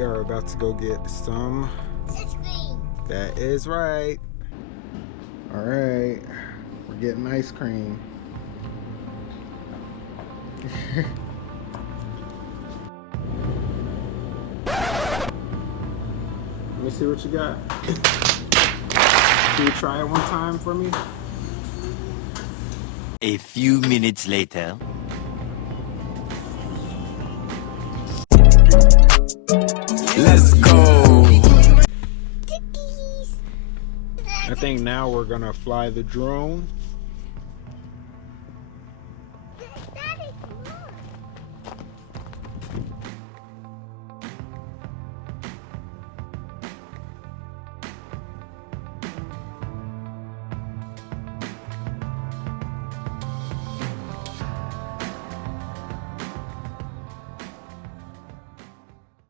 We are about to go get some Ice cream. That is right. All right, we're getting ice cream. Let me see what you got. Can you try it one time for me? A few minutes later. Let's go. Cookies. I think now we're gonna fly the drone